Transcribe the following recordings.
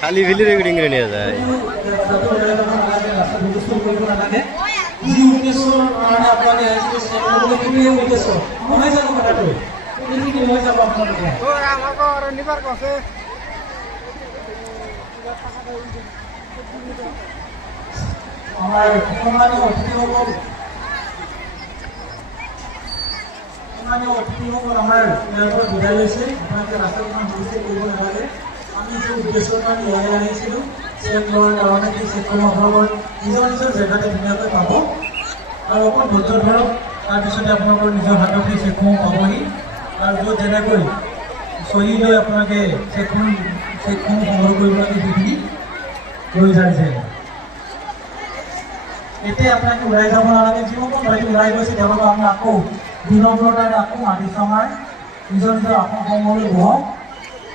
খালি ফিলি ৰেকৰ্ডিং কৰে নিয়ে যায় যি উদ্দেশ্যৰ কাৰণে আপোনালোকে আহিছে সেইটোলৈ কি উদ্দেশ্য নহয় জানো কথাটো কি নহয় যাব আপোনালোকে আমাৰ সন্মানীয় অতিথিসকল আমাৰ ইয়াৰ পৰা বিদায় লৈছে আপোনালোকে ৰাস্তাখন বুজিছে কৰিব নালাগে আমি যি উদ্দেশ্যৰ কাৰণে ইয়ালৈ আহিছিলোঁ চেক লোৱাৰ কাৰণে কি চেকসমূহ আপোনালোকৰ নিজৰ নিজৰ জেগাতে ধুনীয়াকৈ পাব আৰু অকণ ধৈৰ্য ধৰক তাৰপিছতে আপোনালোকৰ নিজৰ হাতত সেই চেকসমূহ পাবহি আৰু য'ত যেনেকৈ চহী লৈ আপোনালোকে চেকসমূহ সংগ্ৰহ কৰিবলৈ সেইখিনি লৈ যাইছে এতিয়া আপোনালোকে ওলাই যাব নালাগে যিসকল হয়তো ওলাই গৈছে তেওঁলোকক আমি আকৌ বিনম্ৰতাৰে আকৌ মাতিছোঁ আমাৰ নিজৰ নিজৰ আসনসমূহলৈ বহক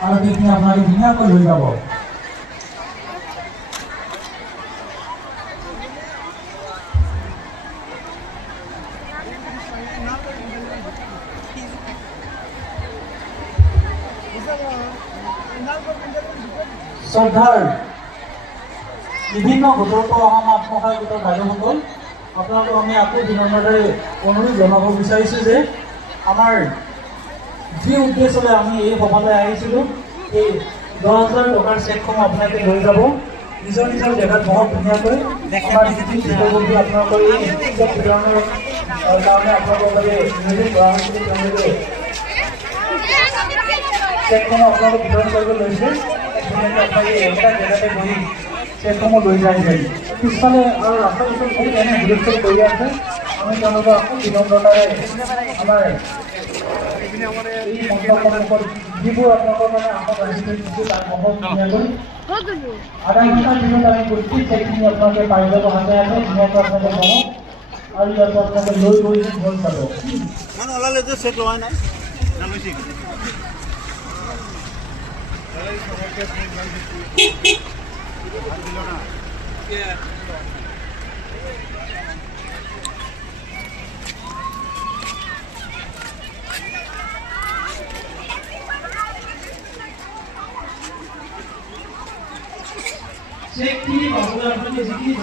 আৰু সেইখিনি আপোনালোকে ধুনীয়াকৈ লৈ যাব শ্ৰদ্ধাৰ বিভিন্ন গোটৰ পৰা অহা আত্মসহায়ক গোটৰ বাইদেউসকল আপোনালোকক আমি আকৌ বিনম্ৰতাৰে অনুৰোধ জনাব বিচাৰিছোঁ যে আমাৰ যি উদ্দেশ্যলৈ আমি এই সভালৈ আহিছিলোঁ এই 10,000 টকাৰ চেকসমূহ আপোনালোকে লৈ যাব নিজৰ নিজৰ জেগাত বহুত ধুনীয়াকৈ আমাৰ যিখিনি বিষয়বস্তু আপোনালোকৰ এই বিতৰণৰ কাৰণে আপোনালোকৰ বাবে নিয়োজিত কৰা হৈছিল তেওঁলোকে চেকসমূহ আপোনালোকে বিতৰণ কৰিব লৈছে আপোনালোকে এটা জেগাতে বহি চেকসমূহ লৈ যাইছে পিছফালে আৰু ৰাস্তাৰ ওচৰত বহুত এনে হুলস্থুল কৰি আছে আমি তেওঁলোকক আকৌ বিনম্ৰতাৰে আমাৰ এই মন্তব্যৰ যিবোৰ আপোনালোকৰ মানে আশা ৰাখি থৈ দিছোঁ তাৰ সম্ভৱ ধুনীয়াকৈ আধা ঘণ্টাৰ দিনত আমি প্ৰত্যেক চেকখিনি আপোনালোকে পাই যাব হাতে হাতে ধুনীয়াকৈ আপোনালোকে জনাওক আৰু ইয়াৰ পৰা আপোনালোকে লৈ গৈ ঘৰ যাব মানে ওলালে যে চেক লোৱা নাই চেকখিনি পাবলৈ আপোনালোকে যিখিনি যাব